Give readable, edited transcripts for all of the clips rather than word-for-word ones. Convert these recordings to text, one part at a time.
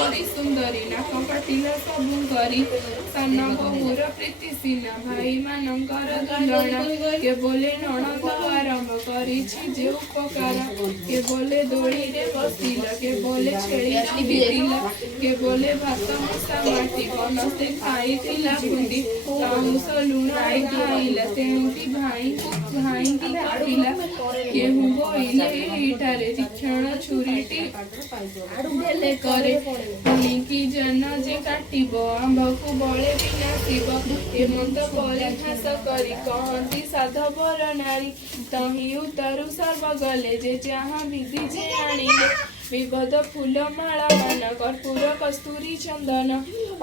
परी सुंदरी नाक काटिला सबु करी सान बहुर प्रीति सीना भाई मानकर दुलना के बोले नणंद आरंभ करिछि जे उपकार के बोले दोड़ी रे बसिला के बोले छेड़ी बितिला के बोले भात मसा माटी बनस्ते खाइथिला खुंडी ताउस लुण खाइला तेणुटी भाई की काटिला केहू बोइले एठारे तीक्षण छुरीटी देले करे पुणिकी जन जे काटिबो आंबकु बळे विनाशिब हेमंत परे घास करी कहती साधवर नारी तही उतरु सर्व गले जे जहाँ विधि जे आनिले विभद फूल माला मान कर्पूर कस्तूरी चंदन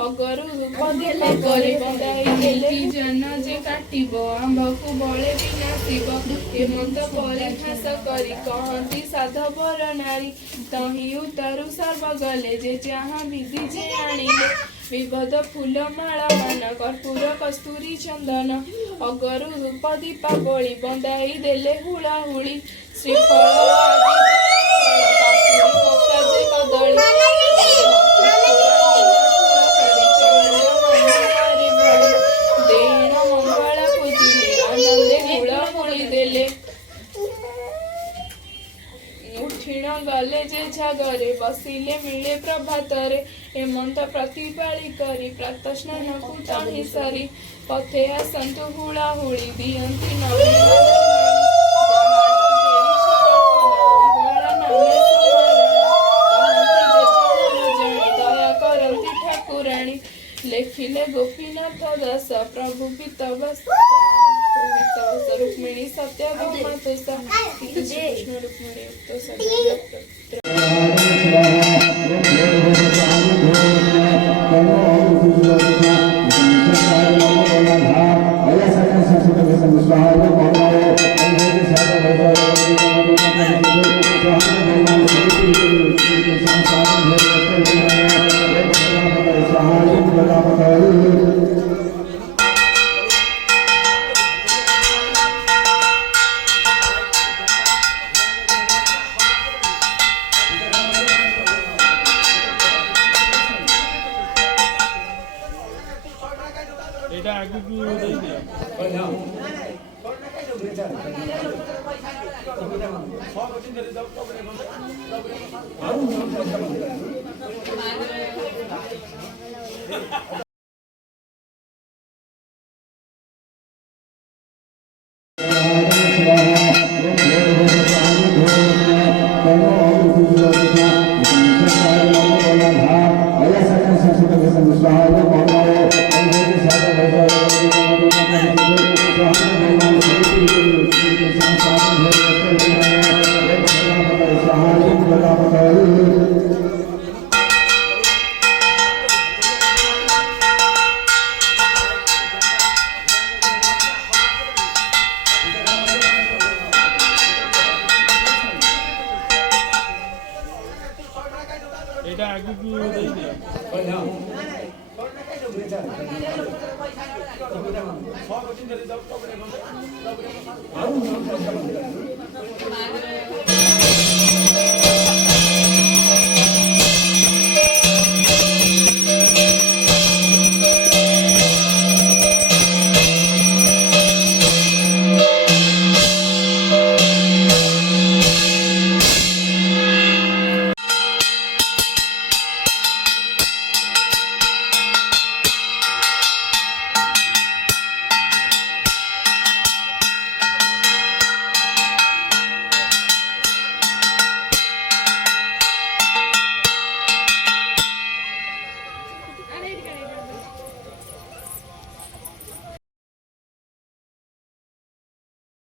अगरु रूप देले करे बंदाई देले जन जे काटिबो आंबकु बळे विनाशिब हेमंत परे घास करी कहती साधवर नारी तही उतरु सर्व गले जे जहाँ विधि जे आनिले विभद फूल माला मान कर्पूर कस्तूरी चंदन अगरु रूप दीपावली बंदाई देले हुला हुली श्रीफल गले जे झागरे बसिले मिले प्रभातरे हेमंत प्रतिपाली करी प्रातः स्नान कुटाही सरी पथे आसंतु हुला हुली दियंती दया करती ठाकुराणी लेखिले गोपीनाथ दास प्रभु पितवस रुक्मिणी सत्यभामा तुसा कृष्ण रुक्मिणी तो